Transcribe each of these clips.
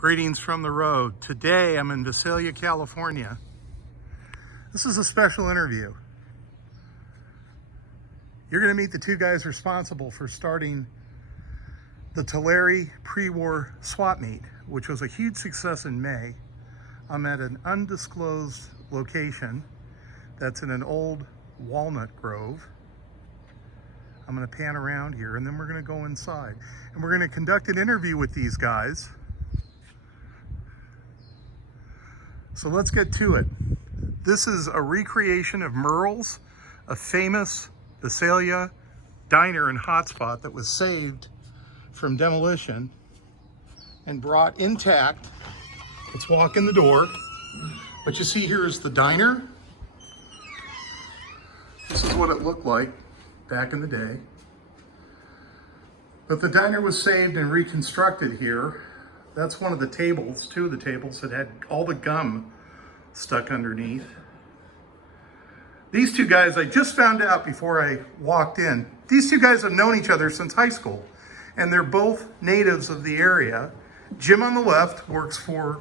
Greetings from the road. Today I'm in Visalia, California. This is a special interview. You're going to meet the two guys responsible for starting the Tulare pre-war swap meet, which was a huge success in May. I'm at an undisclosed location that's in an old walnut grove. I'm going to pan around here and then we're going to go inside and we're going to conduct an interview with these guys. So let's get to it. This is a recreation of Merle's, a famous Visalia diner and hotspot that was saved from demolition and brought intact. Let's walk in the door. What you see here is the diner. This is what it looked like back in the day. But the diner was saved and reconstructed here. That's one of the tables, two of the tables that had all the gum stuck underneath. These two guys, I just found out before I walked in, these two guys have known each other since high school, and they're both natives of the area. Jim on the left works for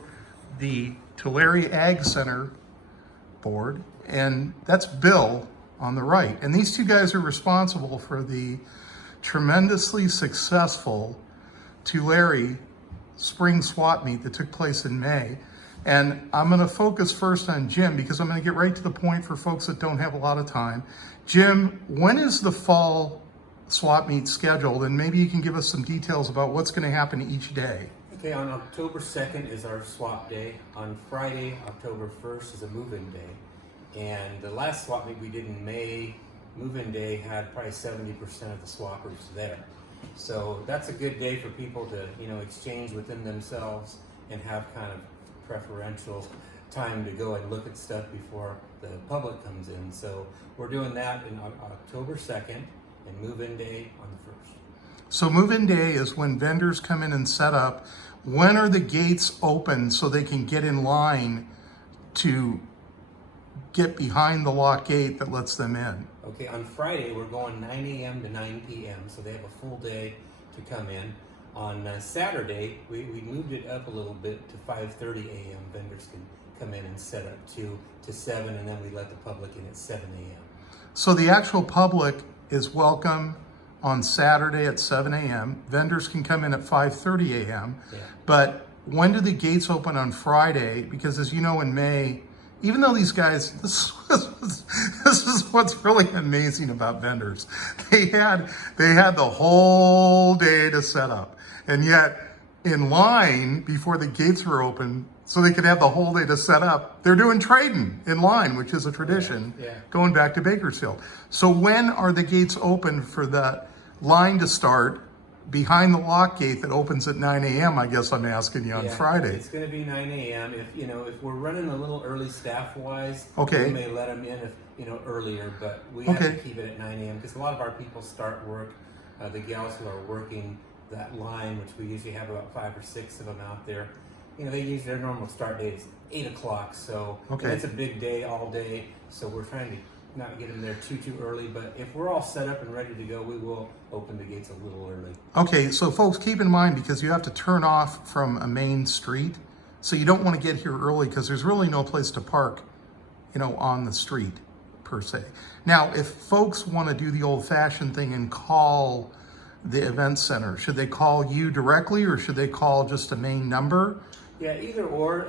the Tulare Ag Center board, and that's Bill on the right. And these two guys are responsible for the tremendously successful Tulare spring swap meet that took place in May. And I'm going to focus first on Jim because I'm going to get right to the point for folks that don't have a lot of time. Jim, when is the fall swap meet scheduled? And maybe you can give us some details about what's going to happen each day. Okay, on October 2nd is our swap day. On Friday, October 1st is a move-in day. And the last swap meet we did in May, move-in day had probably 70% of the swappers there. So that's a good day for people to, exchange within themselves and have kind of preferential time to go and look at stuff before the public comes in. So we're doing that on October 2nd and move-in day on the 1st. So move-in day is when vendors come in and set up. When are the gates open so they can get in line to get behind the lock gate that lets them in? Okay, on Friday we're going 9 a.m. to 9 p.m. so they have a full day to come in. On Saturday we moved it up a little bit to 5:30 a.m. Vendors can come in and set up to 7, and then we let the public in at 7 a.m. So the actual public is welcome on Saturday at 7 a.m. Vendors can come in at 5:30 a.m. Yeah. But when do the gates open on Friday? Because as you know, in May, even though these guys, this is what's really amazing about vendors. They had the whole day to set up, and yet in line before the gates were open, so they could have the whole day to set up, they're doing trading in line, which is a tradition going back to Bakersfield. So when are the gates open for the line to start behind the lock gate that opens at 9 a.m. I guess I'm asking you on Friday. It's going to be 9 a.m. If we're running a little early staff-wise, okay, we may let them in earlier, but we have to keep it at 9 a.m. because a lot of our people start work. The gals who are working that line, which we usually have about 5 or 6 of them out there, they use their normal start date is 8 o'clock. So it's a big day all day. So we're trying to not get them there too early, but if we're all set up and ready to go, we will open the gates a little early. Okay, so folks, keep in mind, because you have to turn off from a main street, so you don't want to get here early because there's really no place to park, on the street per se. Now, if folks want to do the old-fashioned thing and call the event center, should they call you directly or should they call just a main number? Yeah, either or.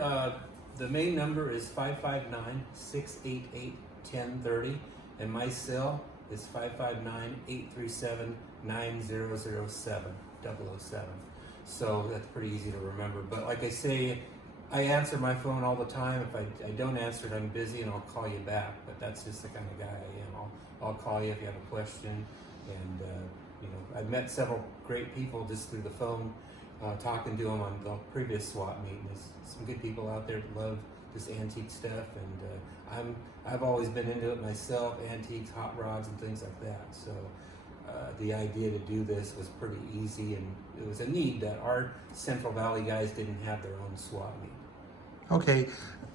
The main number is 559-688-1030, and my cell is 559-837-9007, 007. So that's pretty easy to remember. But like I say, I answer my phone all the time. If I don't answer it, I'm busy, and I'll call you back. But that's just the kind of guy I am. I'll call you if you have a question. And I've met several great people just through the phone, talking to them on the previous swap meet. There's some good people out there that love this antique stuff, and I've always been into it myself, antiques, hot rods, and things like that. So the idea to do this was pretty easy, and it was a need that our Central Valley guys didn't have their own swap meet. Okay,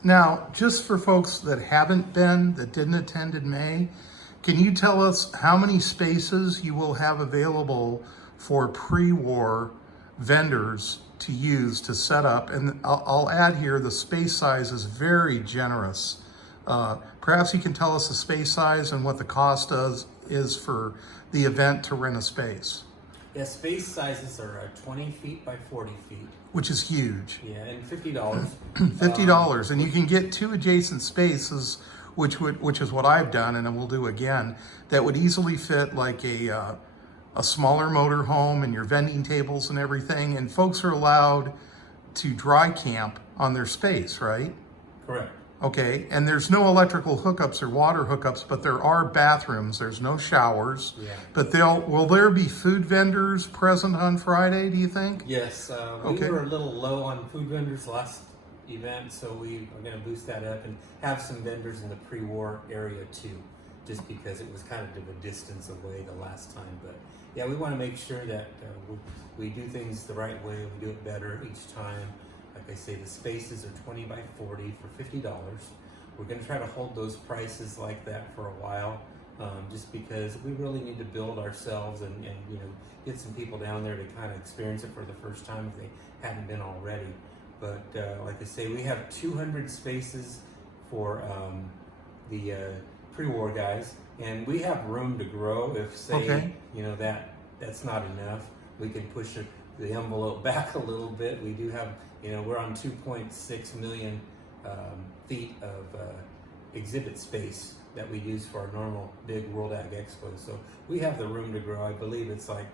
now just for folks that haven't been, that didn't attend in May, can you tell us how many spaces you will have available for pre-war vendors to use to set up. And I'll add here, the space size is very generous. Perhaps you can tell us the space size and what the cost is for the event to rent a space. Yeah, space sizes are 20 feet by 40 feet. Which is huge. Yeah, and $50. $50, and you can get 2 adjacent spaces, which is what I've done, and we'll do again, that would easily fit like a smaller motor home and your vending tables and everything, and folks are allowed to dry camp on their space, right? Correct. Okay, and there's no electrical hookups or water hookups, but there are bathrooms. There's no showers. Yeah. But will there be food vendors present on Friday, do you think? Yes, we were a little low on food vendors last event, so we are going to boost that up and have some vendors in the pre-war area too, just because it was kind of a distance away the last time. But yeah, we want to make sure that we do things the right way, we do it better each time. Like I say, the spaces are 20 by 40 for $50. We're going to try to hold those prices like that for a while, just because we really need to build ourselves and get some people down there to kind of experience it for the first time if they hadn't been already. But like I say, we have 200 spaces for the pre-war guys, and we have room to grow. If say that's not enough, we can push the envelope back a little bit. We do have, we're on 2.6 million feet of exhibit space that we use for our normal big World Ag Expo. So we have the room to grow. I believe it's like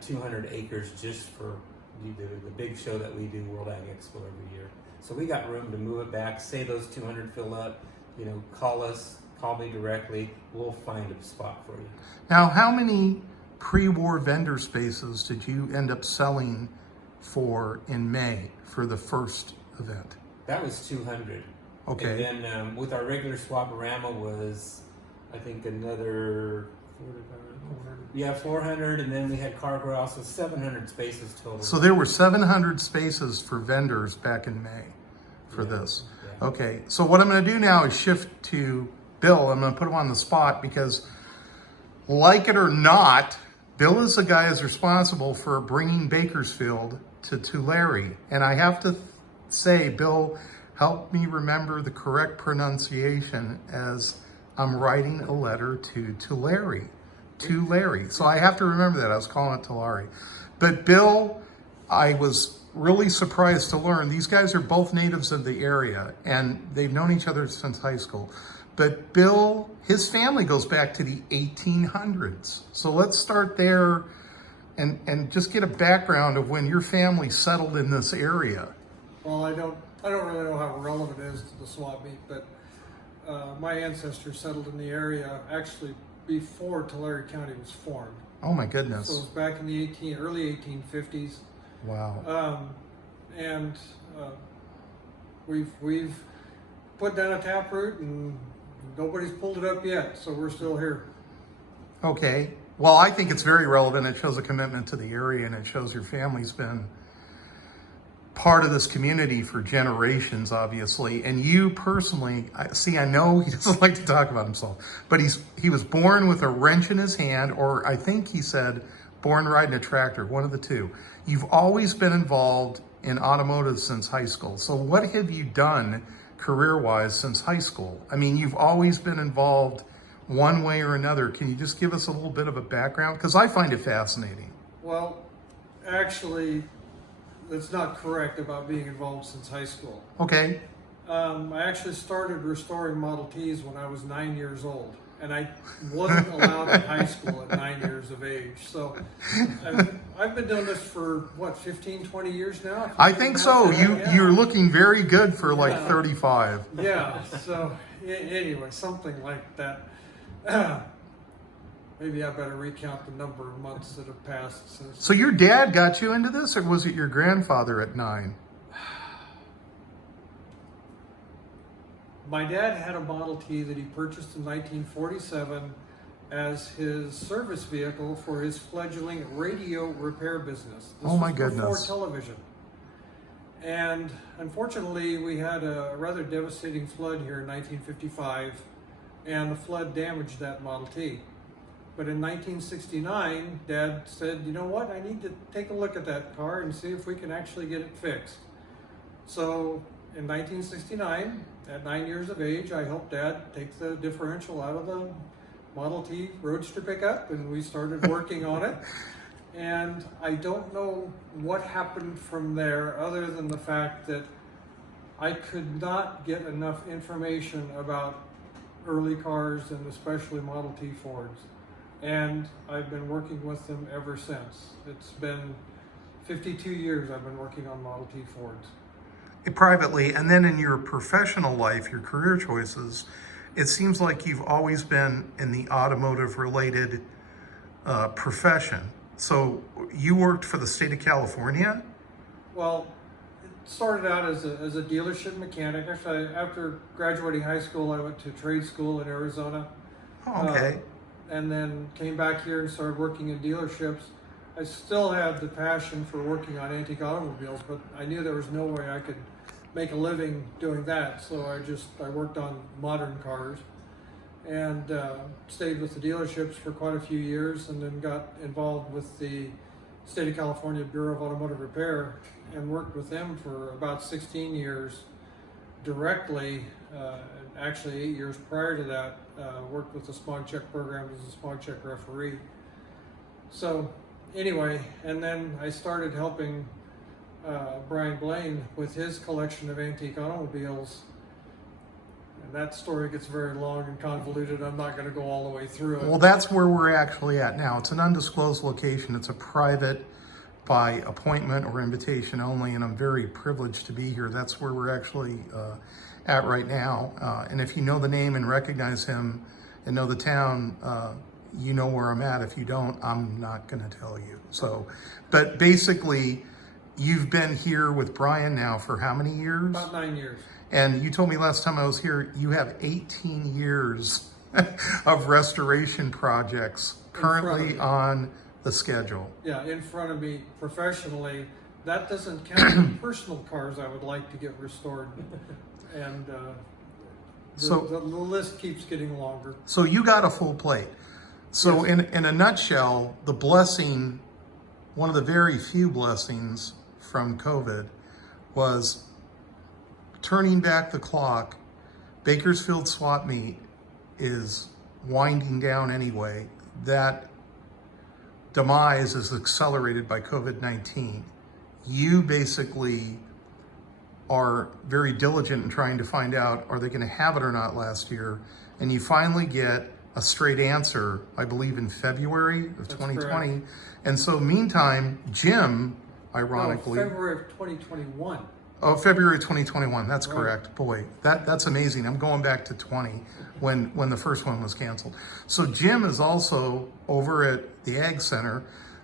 200 acres just for the big show that we do, World Ag Expo, every year. So we got room to move it back. Say those 200 fill up, call me directly. We'll find a spot for you. Now, how many pre-war vendor spaces did you end up selling for in May for the first event? That was 200. Okay. And then with our regular Swaparama was, I think, another 400, and then we had cargo also 700 spaces total. So there were 700 spaces for vendors back in May for this. Yeah. Okay, so what I'm going to do now is shift to Bill. I'm going to put him on the spot because, like it or not, Bill is the guy who's responsible for bringing Bakersfield to Tulare. And I have to say, Bill, help me remember the correct pronunciation as I'm writing a letter to Tulare. Tulare. So I have to remember that. I was calling it Tulare. But Bill, I was really surprised to learn these guys are both natives of the area and they've known each other since high school. But Bill, his family goes back to the 1800s. So let's start there and just get a background of when your family settled in this area. Well, I don't really know how relevant it is to the swap meet, but my ancestors settled in the area actually before Tulare County was formed. Oh my goodness. So it was back in the early 1850s. Wow. And we've put down a taproot and nobody's pulled it up yet, so we're still here. Okay. Well, I think it's very relevant. It shows a commitment to the area and it shows your family's been part of this community for generations, obviously. And you personally, I know he doesn't like to talk about himself, but he was born with a wrench in his hand, or I think he said born riding a tractor, one of the two. You've always been involved in automotive since high school. So what have you done career-wise since high school? I mean, you've always been involved one way or another. Can you just give us a little bit of a background? Because I find it fascinating. Well, actually, that's not correct about being involved since high school. Okay. I actually started restoring Model Ts when I was 9 years old, and I wasn't allowed in high school at 9 years of age. So I've been doing this for, 15, 20 years now? I think so. You're looking very good for like 35. Yeah, so anyway, something like that. Maybe I better recount the number of months that have passed since. So your dad got you into this, or was it your grandfather at 9? My dad had a Model T that he purchased in 1947 as his service vehicle for his fledgling radio repair business. This Oh my was goodness. before television. And unfortunately, we had a rather devastating flood here in 1955, and the flood damaged that Model T. But in 1969, Dad said, you know what, I need to take a look at that car and see if we can actually get it fixed. So in 1969, at 9 years of age, I helped Dad take the differential out of the Model T Roadster pickup, and we started working on it. And I don't know what happened from there other than the fact that I could not get enough information about early cars and especially Model T Fords. And I've been working with them ever since. It's been 52 years I've been working on Model T Fords. Privately, and then in your professional life, your career choices, it seems like you've always been in the automotive related profession. So you worked for the state of California? Well, it started out as a dealership mechanic. Actually, after graduating high school, I went to trade school in Arizona. Oh, okay. And then came back here and started working in dealerships. I still had the passion for working on antique automobiles, but I knew there was no way I could make a living doing that. So I worked on modern cars and stayed with the dealerships for quite a few years, and then got involved with the State of California Bureau of Automotive Repair and worked with them for about 16 years directly. Actually 8 years prior to that, worked with the smog check program as a smog check referee. So anyway, and then I started helping Brian Blaine with his collection of antique automobiles. And that story gets very long and convoluted. I'm not going to go all the way through it. Well, that's where we're actually at now. It's an undisclosed location. It's a private by appointment or invitation only, and I'm very privileged to be here. That's where we're actually at right now. And if you know the name and recognize him and know the town, you know where I'm at. If you don't, I'm not going to tell you. So, but basically, you've been here with Brian now for how many years? About 9 years. And you told me last time I was here, you have 18 years of restoration projects currently on the schedule. Yeah, in front of me professionally. That doesn't count the personal cars I would like to get restored. And the list keeps getting longer. So you got a full plate. So Yes. in a nutshell, the blessing, one of the very few blessings from COVID was turning back the clock. Bakersfield swap meet is winding down anyway. That demise is accelerated by COVID-19. You basically are very diligent in trying to find out, are they going to have it or not last year? And you finally get a straight answer, I believe in February of 2020. Correct. And so meantime, Jim, ironically. No, February of 2021. Oh, February 2021, that's Right. correct. Boy, that's amazing. I'm going back to 20 when the first one was canceled. So Jim is also over at the Ag Center.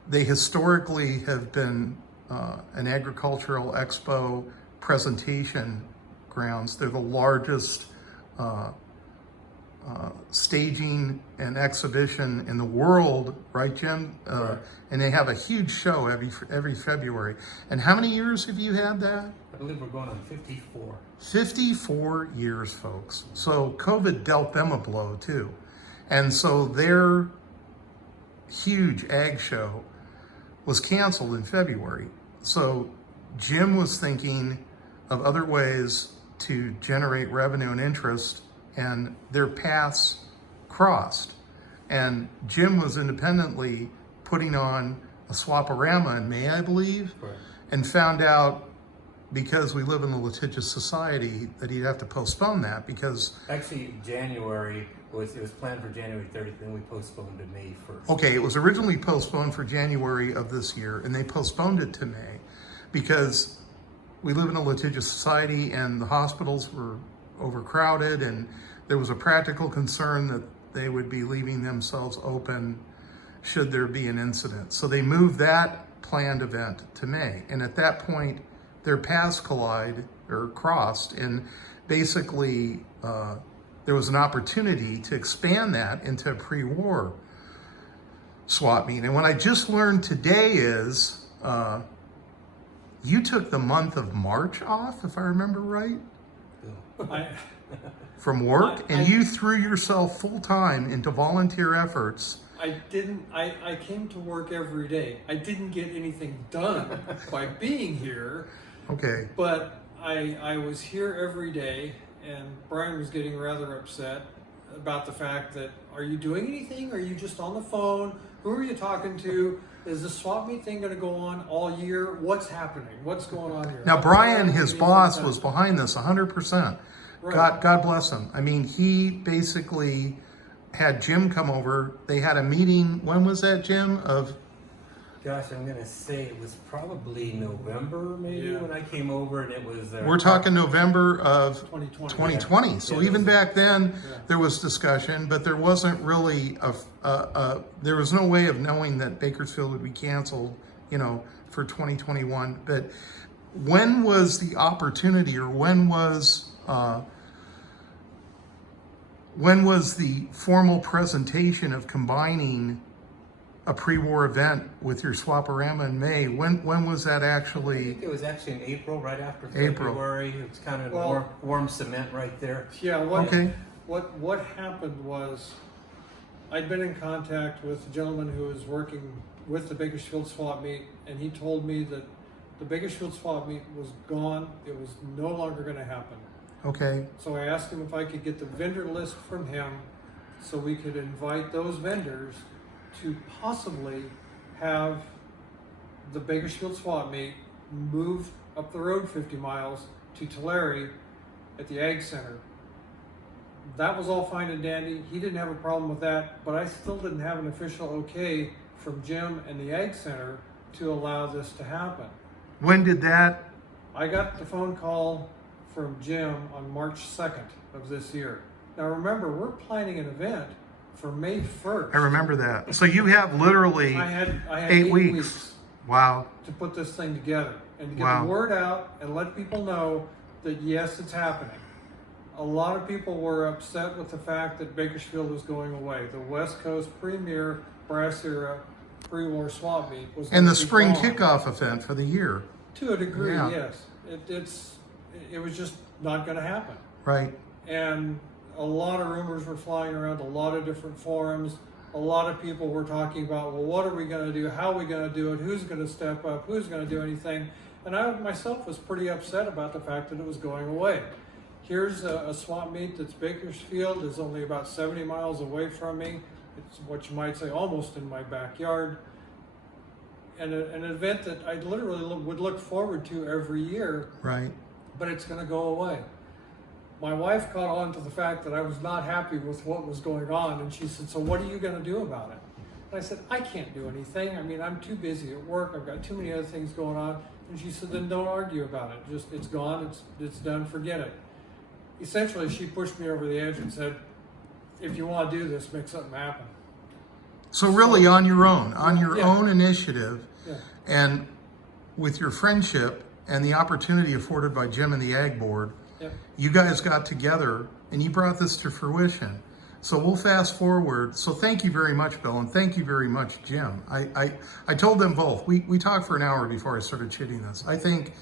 They historically have been an agricultural expo presentation grounds. They're the largest staging and exhibition in the world, right, Jim? Right. And they have a huge show every February. And how many years have you had that? I believe we're going on 54. 54 years, folks. So COVID dealt them a blow too. And so their huge ag show was canceled in February. So Jim was thinking of other ways to generate revenue and interest, and their paths crossed. And Jim was independently putting on a swaparama in May, I believe, Correct. and found out, because we live in a litigious society, that he'd have to postpone that because... Actually, January it was planned for January 30th, then we postponed to May 1st. Okay, it was originally postponed for January of this year, and they postponed it to May because we live in a litigious society and the hospitals were overcrowded, and there was a practical concern that they would be leaving themselves open should there be an incident. So they moved that planned event to May. And at that point, their paths crossed, and basically there was an opportunity to expand that into a pre-war swap meet. And what I just learned today is you took the month of March off, if I remember right, from work, and you threw yourself full-time into volunteer efforts I came to work every day. I didn't get anything done by being here, Okay. but I was here every day, and Brian was getting rather upset about the fact that, are you doing anything? Are you just on the phone? Who are you talking to? Is the swap meet thing going to go on all year? What's happening? What's going on here? Now, Brian, his boss, was behind this 100%. Right. God bless him. I mean, he basically had Jim come over. They had a meeting. When was that, Jim? Gosh, I'm gonna say it was probably November, maybe, Yeah. when I came over, and it was. We're talking November of 2020. 2020. So Yeah, even back then, Yeah. there was discussion, but there wasn't really there was no way of knowing that Bakersfield would be canceled, for 2021. But when was the opportunity, or when was the formal presentation of combining a pre-war event with your Swaparama in May? When was that I actually? think it was actually in April, right after April. February. It was kind of Well- warm cement right there. Yeah. Okay. What happened was, I'd been in contact with a gentleman who was working with the Bakersfield swap meet, and he told me that the Bakersfield swap meet was gone. It was no longer going to happen. Okay. So I asked him if I could get the vendor list from him, so we could invite those vendors to possibly have the Bakersfield swap meet move up the road 50 miles to Tulare at the Ag Center. That was all fine and dandy. He didn't have a problem with that, but I still didn't have an official okay from Jim and the Ag Center to allow this to happen. When did that? I got the phone call from Jim on March 2nd of this year. Now remember, we're planning an event for May 1st. I remember that. So you have literally I had 8 weeks. Wow. to put this thing together and to get Wow. the word out and let people know that yes, it's happening. A lot of people were upset with the fact that Bakersfield was going away. The West Coast premier brass era pre-war swap meet was And going the to be spring gone. kickoff event for the year. To a degree, Yeah. yes. It was just not going to happen. Right. And a lot of rumors were flying around a lot of different forums. A lot of people were talking about, well, what are we going to do? How are we going to do it? Who's going to step up? Who's going to do anything? And I myself was pretty upset about the fact that it was going away. Here's a swap meet that's Bakersfield, is only about 70 miles away from me. It's what you might say almost in my backyard. And an event that I literally would look forward to every year, Right. but it's going to go away. My wife caught on to the fact that I was not happy with what was going on, and she said, so what are you going to do about it? And I said, I can't do anything. I mean, I'm too busy at work. I've got too many other things going on. And she said, then don't argue about it. Just, it's gone. It's done. Forget it. Essentially, she pushed me over the edge and said, if you want to do this, make something happen. So really on your own Yeah. own initiative, Yeah. and with your friendship and the opportunity afforded by Jim and the Ag Board, Yep. you guys got together and you brought this to fruition. So we'll fast forward. So thank you very much, Bill, and thank you very much, Jim. I told them both. We talked for an hour before I started shooting this. I think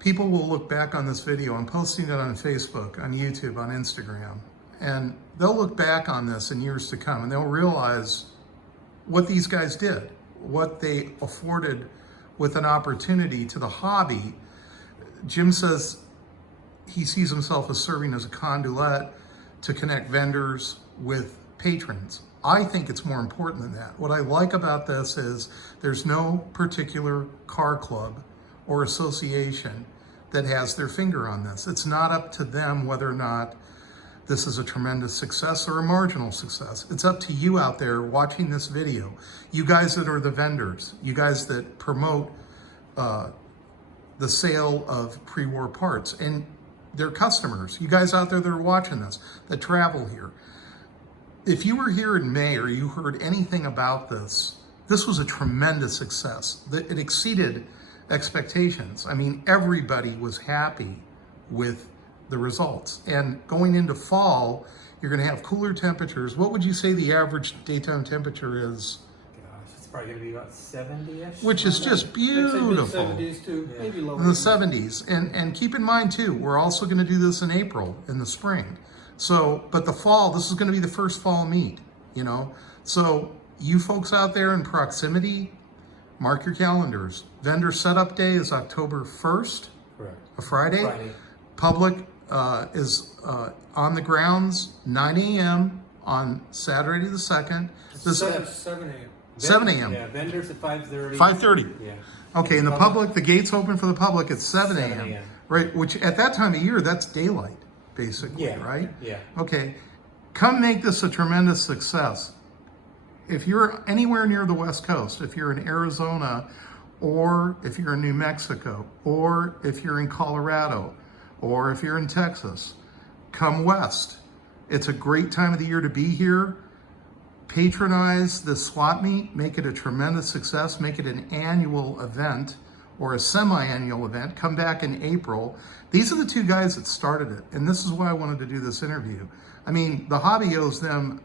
people will look back on this video. I'm posting it on Facebook, on YouTube, on Instagram, and they'll look back on this in years to come, and they'll realize what these guys did, what they afforded with an opportunity to the hobby. Jim says he sees himself as serving as a conduit to connect vendors with patrons. I think it's more important than that. What I like about this is there's no particular car club or association that has their finger on this. It's not up to them whether or not this is a tremendous success or a marginal success. It's up to you out there watching this video. You guys that are the vendors, you guys that promote the sale of pre-war parts, and their customers, you guys out there that are watching this, that travel here. If you were here in May or you heard anything about this, this was a tremendous success. It exceeded expectations. I mean, everybody was happy with the results. And going into fall, you're going to have cooler temperatures. What would you say the average daytime temperature is? Gosh, it's probably going to be about 70-ish. Which is just beautiful. Mid-70s to maybe low In the 80s. 70s. And keep in mind too, we're also going to do this in April, in the spring. So, but the fall, this is going to be the first fall meet, So you folks out there in proximity, mark your calendars. Vendor setup day is October 1st, Correct. a Friday. Friday. Public is on the grounds 9 a.m. on Saturday the 2nd. This 7 a.m. 7 a.m. Yeah, vendors at 5:30. 5:30. Yeah. Okay, and the public, the gates open for the public at 7 7 a.m. a.m. Right, which at that time of year, that's daylight, basically, Yeah. right? Yeah. Okay, come make this a tremendous success. If you're anywhere near the West Coast, if you're in Arizona, or if you're in New Mexico, or if you're in Colorado, or if you're in Texas, come west. It's a great time of the year to be here. Patronize the swap meet, make it a tremendous success, make it an annual event or a semi-annual event. Come back in April. These are the two guys that started it, and this is why I wanted to do this interview. I mean, the hobby owes them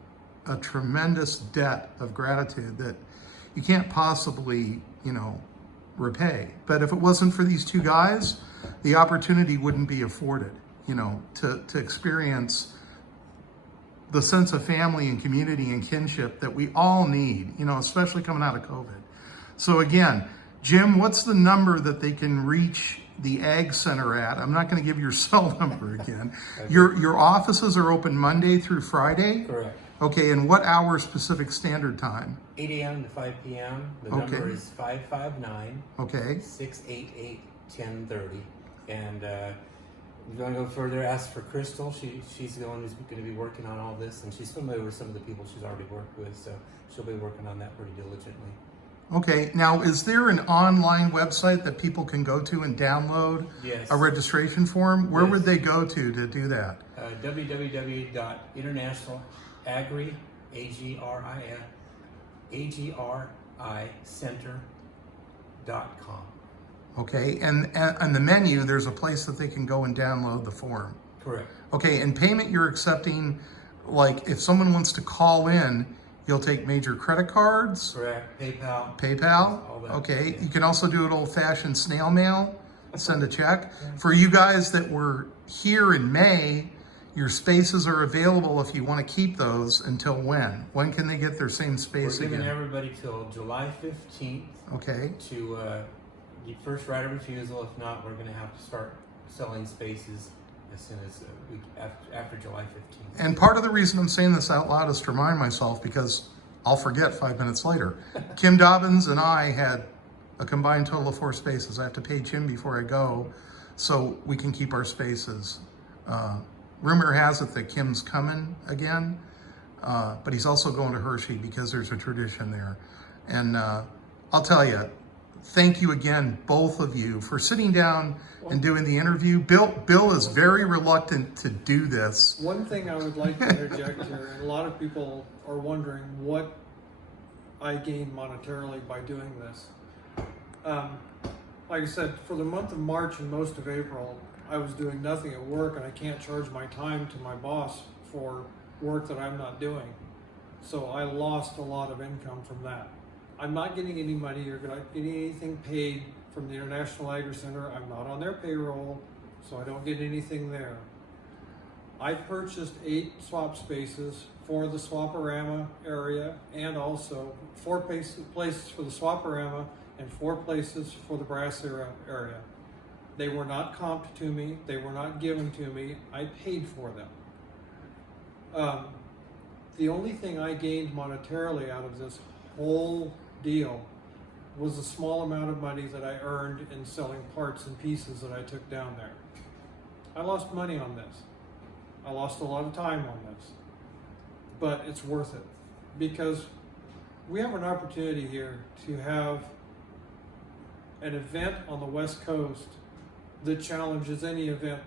a tremendous debt of gratitude that you can't possibly, repay. But if it wasn't for these two guys, the opportunity wouldn't be afforded, to experience the sense of family and community and kinship that we all need, especially coming out of COVID. So again, Jim, what's the number that they can reach the Ag Center at? I'm not going to give your cell number again. Your offices are open Monday through Friday? Correct. Okay, and what hours Pacific Standard Time? 8 a.m. to 5 p.m. The Okay. number is 559 Okay, 688 1030. And if you want to go further, ask for Crystal. She's the one who's going to be working on all this, and she's familiar with some of the people she's already worked with, so she'll be working on that pretty diligently. okay. Now, is there an online website that people can go to and download Yes. a registration form? Where Yes. would they go to do that? www.internationalagri, center.com. Okay, and the menu, there's a place that they can go and download the form. Correct. Okay, and payment you're accepting, like if someone wants to call in, you'll take major credit cards, Correct. PayPal. PayPal. All that, Okay, yeah. you can also do it old-fashioned snail mail, send a check. For you guys that were here in May, your spaces are available if you want to keep those until when? When can they get their same We're space giving again? everybody till July 15th Okay, to get first right of refusal. If not, we're going to have to start selling spaces as soon as after July 15th. and part of the reason I'm saying this out loud is to remind myself because I'll forget 5 minutes later. Kim Dobbins and I had a combined total of 4 spaces. I have to pay Jim before I go so we can keep our spaces. Rumor has it that Kim's coming again, but he's also going to Hershey because there's a tradition there. And I'll tell you, thank you again, both of you, for sitting down and doing the interview. Bill is very reluctant to do this. One thing I would like to interject here, and a lot of people are wondering what I gain monetarily by doing this. Like I said, for the month of March and most of April, I was doing nothing at work, and I can't charge my time to my boss for work that I'm not doing. So I lost a lot of income from that. I'm not getting any money or getting anything paid from the International Agri Center. I'm not on their payroll, so I don't get anything there. I purchased 8 swap spaces for the Swaparama area, and also 4 places for the Swaparama and 4 places for the Brass area. They were not comped to me. They were not given to me. I paid for them. The only thing I gained monetarily out of this whole deal was a small amount of money that I earned in selling parts and pieces that I took down there. I lost money on this. I lost a lot of time on this, but it's worth it because we have an opportunity here to have an event on the West Coast that challenges any event,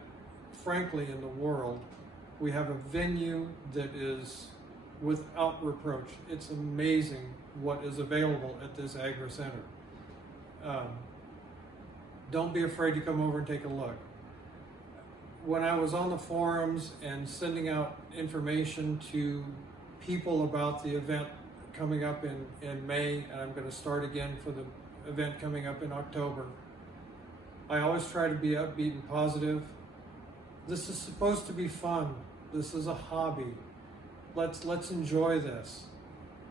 frankly, in the world. We have a venue that is without reproach. It's amazing what is available at this Agri Center. Don't be afraid to come over and take a look. When I was on the forums and sending out information to people about the event coming up in May, and I'm going to start again for the event coming up in October, I always try to be upbeat and positive. This is supposed to be fun. This is a hobby. Let's enjoy this.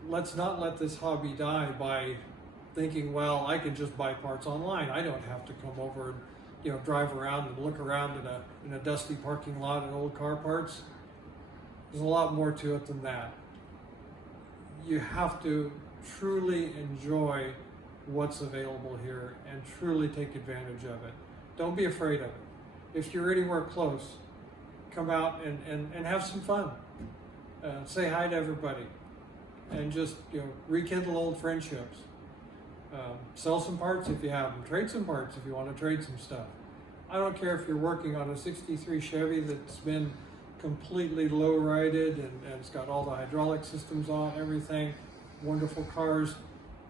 let's not let this hobby die by thinking, well, I can just buy parts online. I don't have to come over and, you know, drive around and look around in a dusty parking lot at old car parts. There's a lot more to it than that. You have to truly enjoy what's available here and truly take advantage of it. Don't be afraid of it. If you're anywhere close, come out and have some fun. Say hi to everybody and just, you know, rekindle old friendships. Sell some parts if you have them. Trade some parts if you want to trade some stuff. I don't care if you're working on a 63 Chevy that's been completely low-rided and it's got all the hydraulic systems on, everything. Wonderful cars.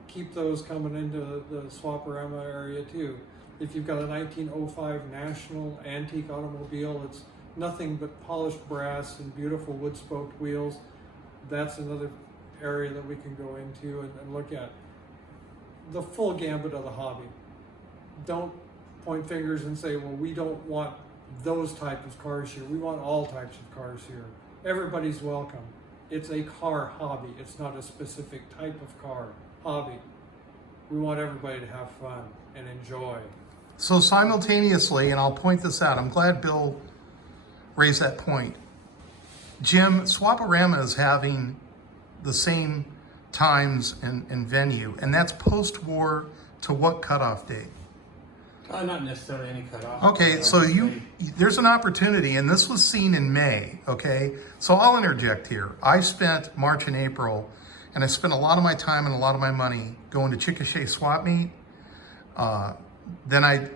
Keep those coming into the Swaparama area too. If you've got a 1905 National antique automobile, it's nothing but polished brass and beautiful wood-spoked wheels, that's another area that we can go into and look at. The full gambit of the hobby. Don't point fingers and say, well, we don't want those types of cars here. We want all types of cars here. Everybody's welcome. It's a car hobby. It's not a specific type of car hobby. We want everybody to have fun and enjoy. So simultaneously, and I'll point this out, I'm glad Bill raised that point. Jim, Swaparama is having the same times and venue, and that's post-war to what cutoff date? Not necessarily any cutoff. Okay, so there's an opportunity, and this was seen in May, okay? So I'll interject here. I spent March and April, and I spent a lot of my time and a lot of my money going to Chickasha Swap Meet. Then I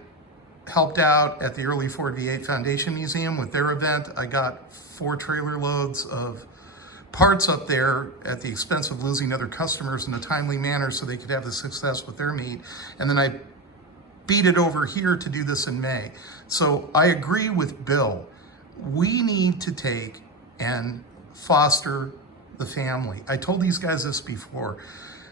helped out at the Early Ford V8 Foundation Museum with their event. I got 4 trailer loads of parts up there at the expense of losing other customers in a timely manner so they could have the success with their meet. And then I beat it over here to do this in May. So I agree with Bill. We need to take and foster the family. I told these guys this before.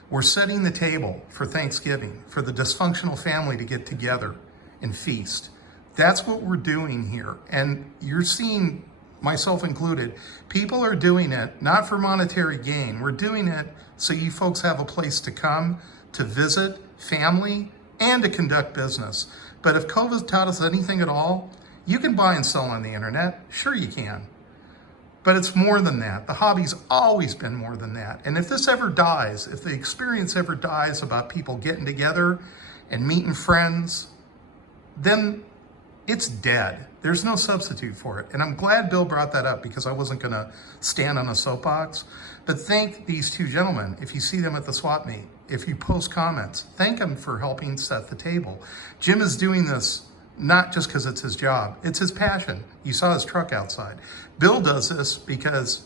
We're setting the table for Thanksgiving for the dysfunctional family to get together and feast. That's what we're doing here. And you're seeing, myself included, people are doing it not for monetary gain. We're doing it so you folks have a place to come, to visit family, and to conduct business. But if COVID taught us anything at all, you can buy and sell on the internet. Sure you can. But it's more than that. The hobby's always been more than that. And if this ever dies, if the experience ever dies about people getting together and meeting friends, then it's dead. There's no substitute for it. And I'm glad Bill brought that up because I wasn't gonna stand on a soapbox. But thank these 2 gentlemen. If you see them at the swap meet, if you post comments, thank them for helping set the table. Jim is doing this not just because it's his job, it's his passion. You saw his truck outside. Bill does this because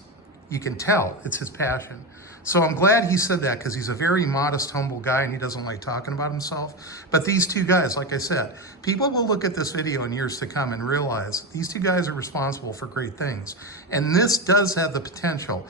you can tell it's his passion. So I'm glad he said that because he's a very modest, humble guy and he doesn't like talking about himself. But these 2 guys, like I said, people will look at this video in years to come and realize these 2 guys are responsible for great things. And this does have the potential.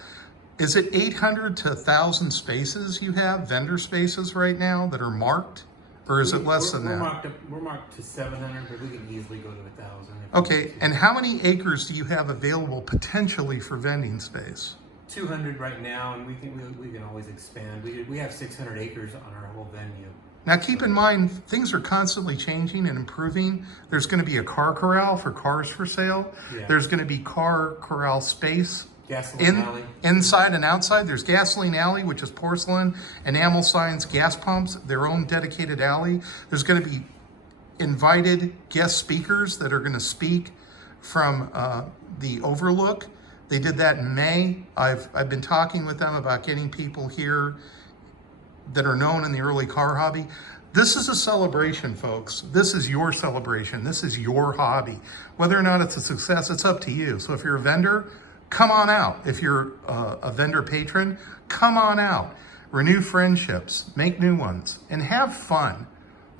Is it 800 to 1,000 spaces you have, vendor spaces right now that are marked? Or is it less than that? We're marked to 700, but we can easily go to 1,000. Okay, and how many acres do you have available potentially for vending space? 200 right now, and we can always expand. We have 600 acres on our whole venue. Now keep in mind, things are constantly changing and improving. There's going to be a car corral for cars for sale. Yeah. There's going to be car corral space. Gasoline alley. Inside and outside, there's gasoline alley, which is porcelain, enamel signs, gas pumps, their own dedicated alley. There's going to be invited guest speakers that are going to speak from the overlook. They did that in May. I've been talking with them about getting people here that are known in the early car hobby. This is a celebration, folks. This is your celebration. This is your hobby. Whether or not it's a success, it's up to you. So if you're a vendor, come on out. If you're a vendor patron, come on out. Renew friendships, make new ones, and have fun.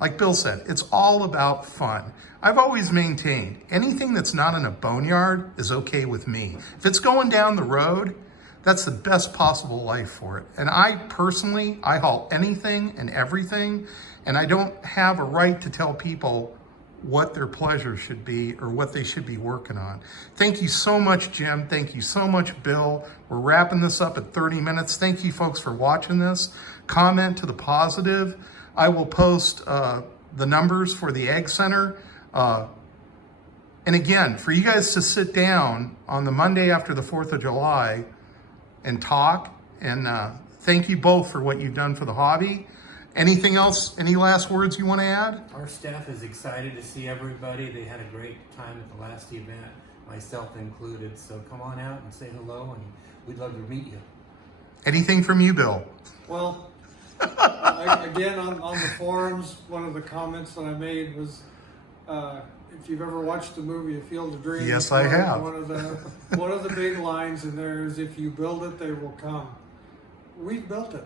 Like Bill said, it's all about fun. I've always maintained anything that's not in a boneyard is okay with me. If it's going down the road, that's the best possible life for it. And I personally, I haul anything and everything, and I don't have a right to tell people what their pleasure should be or what they should be working on. Thank you so much, Jim. Thank you so much, Bill. We're wrapping this up at 30 minutes. Thank you folks for watching this. Comment to the positive. I will post the numbers for the Egg Center. And again, for you guys to sit down on the Monday after the 4th of July and talk, and thank you both for what you've done for the hobby. Anything else, any last words you want to add? Our staff is excited to see everybody. They had a great time at the last event, myself included. So come on out and say hello, and we'd love to meet you. Anything from you, Bill? Well, again, on the forums, one of the comments that I made was, if you've ever watched the movie A Field of Dreams, Yes, I have. One of the big lines in there is, "If you build it, they will come." We've built it,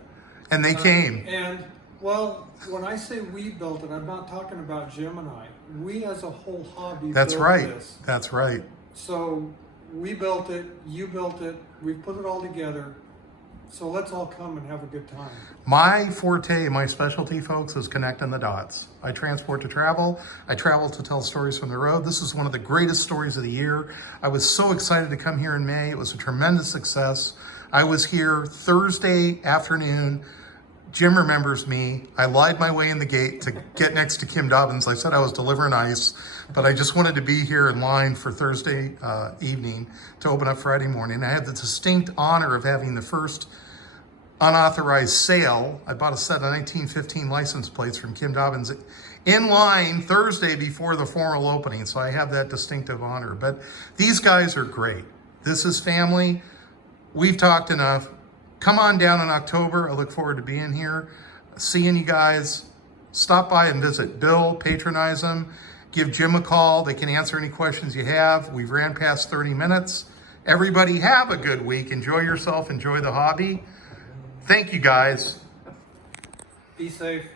And they came. and well, when I say we built it, I'm not talking about Jim and I. We as a whole hobby. That's built right. This. That's right. So we built it. You built it. We put it all together. So let's all come and have a good time. My forte, my specialty, folks, is connecting the dots. I transport to travel. I travel to tell stories from the road. This is one of the greatest stories of the year. I was so excited to come here in May. It was a tremendous success. I was here Thursday afternoon. Jim remembers me. I lied my way in the gate to get next to Kim Dobbins. I said I was delivering ice, but I just wanted to be here in line for Thursday evening to open up Friday morning. I had the distinct honor of having the first unauthorized sale. I bought a set of 1915 license plates from Kim Dobbins in line Thursday before the formal opening, so I have that distinctive honor. But these guys are great. This is family. We've talked enough. Come on down in October. I look forward to being here, seeing you guys. Stop by and visit Bill, patronize him, give Jim a call. They can answer any questions you have. We've ran past 30 minutes. Everybody have a good week. Enjoy yourself. Enjoy the hobby. Thank you, guys. Be safe.